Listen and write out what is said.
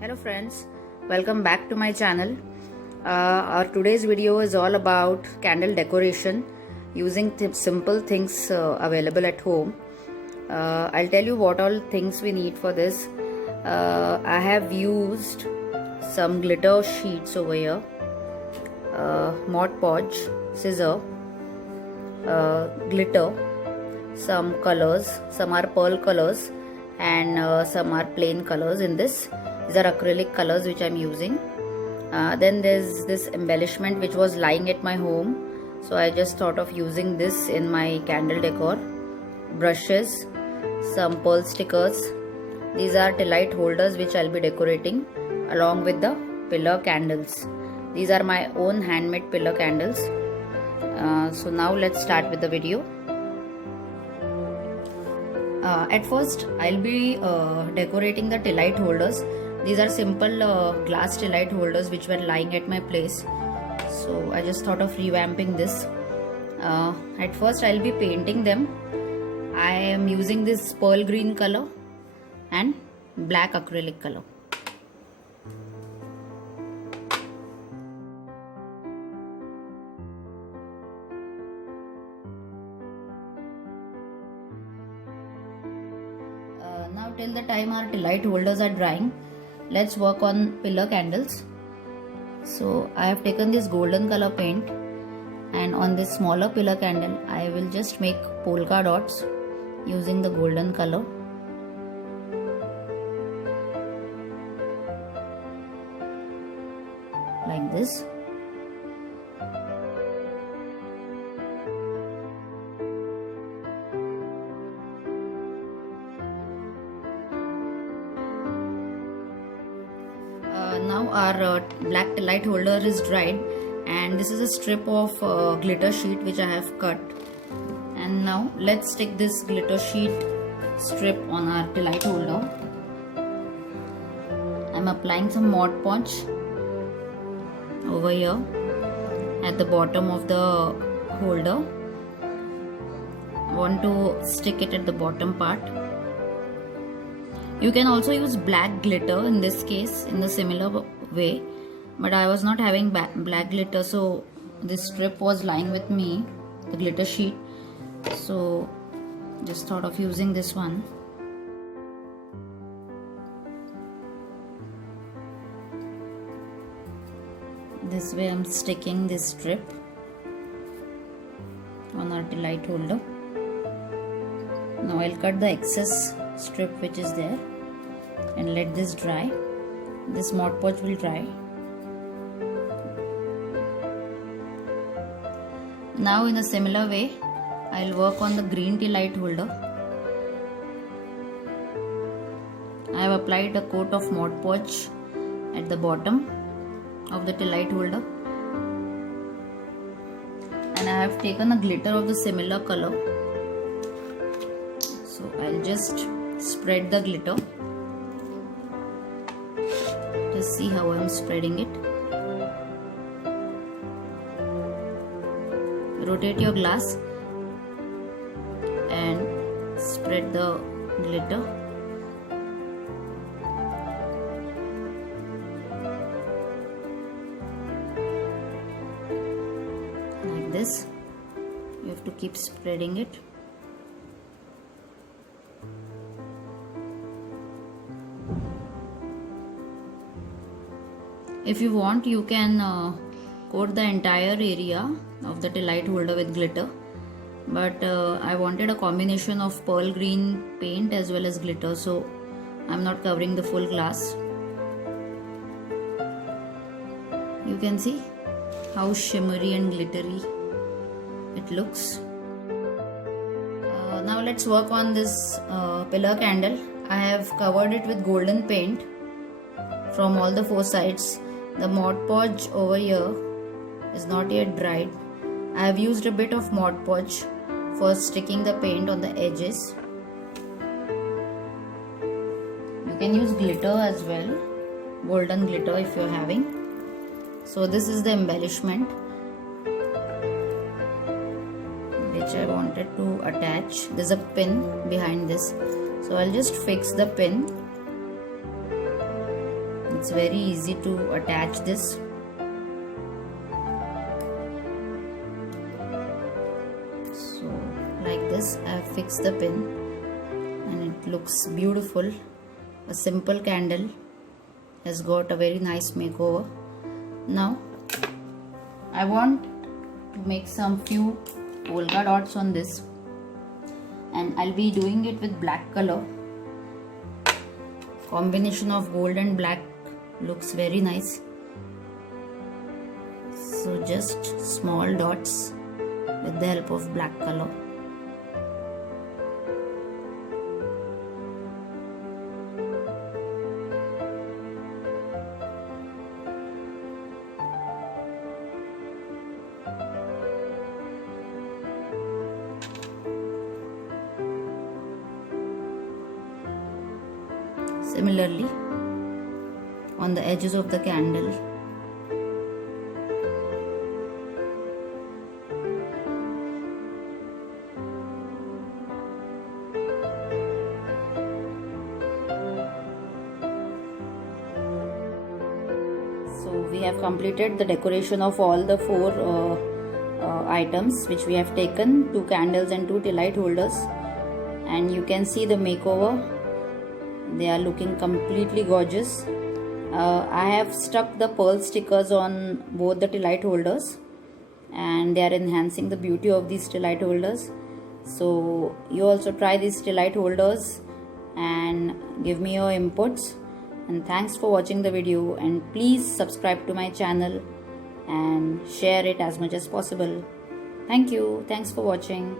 Hello friends, welcome back to my channel. Our today's video is all about candle decoration using simple things available at home. I'll tell you what all things we need for this. I have used some glitter sheets over here, Mod Podge, scissor, glitter, some colors, some are pearl colors and some are plain colors in this. These are acrylic colors which I'm using. Then there's this embellishment which was lying at my home, so I just thought of using this in my candle decor. Brushes, some pearl stickers. These are tea light holders which I'll be decorating along with the pillar candles. These are my own handmade pillar candles. So now let's start with the video. At first I'll be decorating the tea light holders. These are simple glass tea light holders which were lying at my place, so I just thought of revamping this. At first I'll be painting them. I am using this pearl green color and black acrylic color. Now till the time our tea light holders are drying, let's work on pillar candles. So I have taken this golden color paint, and on this smaller pillar candle I will just make polka dots using the golden color. Like this. Now our black light holder is dried, and this is a strip of glitter sheet which I have cut. And now let's stick this glitter sheet strip on our light holder. I'm applying some Mod Podge over here at the bottom of the holder. I want to stick it at the bottom part. You can also use black glitter in this case in the similar way, but I was not having black glitter, so this strip was lying with me, the glitter sheet, so just thought of using this one. This way I'm sticking this strip on our light holder. Now I'll cut the excess strip which is there and let this dry. This Mod Podge will dry. Now in a similar way I'll work on the green tea light holder. I have applied a coat of Mod Podge at the bottom of the tea light holder, and I have taken a glitter of the similar color. So I'll just spread the glitter. Just see how I'm spreading it. Rotate your glass and spread the glitter. Like this. You have to keep spreading it. If you want, you can coat the entire area of the tea light holder with glitter, but I wanted a combination of pearl green paint as well as glitter, so I'm not covering the full glass. You can see how shimmery and glittery it looks. Now let's work on this pillar candle. I have covered it with golden paint from all the four sides. The Mod Podge over here is not yet dried. I have used a bit of Mod Podge for sticking the paint on the edges. You can use glitter as well, golden glitter if you are having. So this is the embellishment which I wanted to attach. There's a pin behind this, so I'll just fix the pin it's very easy to attach this. So like this I have fixed the pin and it looks beautiful. A simple candle has got a very nice makeover. Now I want to make some few polka dots on this, and I'll be doing it with black color. Combination of gold and black looks very nice. So just small dots with the help of black color. Similarly, on the edges of the candle, so we have completed the decoration of all the four items which we have taken, 2 candles and 2 tea light holders, and you can see the makeover. They are looking completely gorgeous. I have stuck the pearl stickers on both the tea light holders, and they are enhancing the beauty of these tea light holders. So you also try these tea light holders and give me your inputs. And thanks for watching the video, and please subscribe to my channel and share it as much as possible. Thank you. Thanks for watching.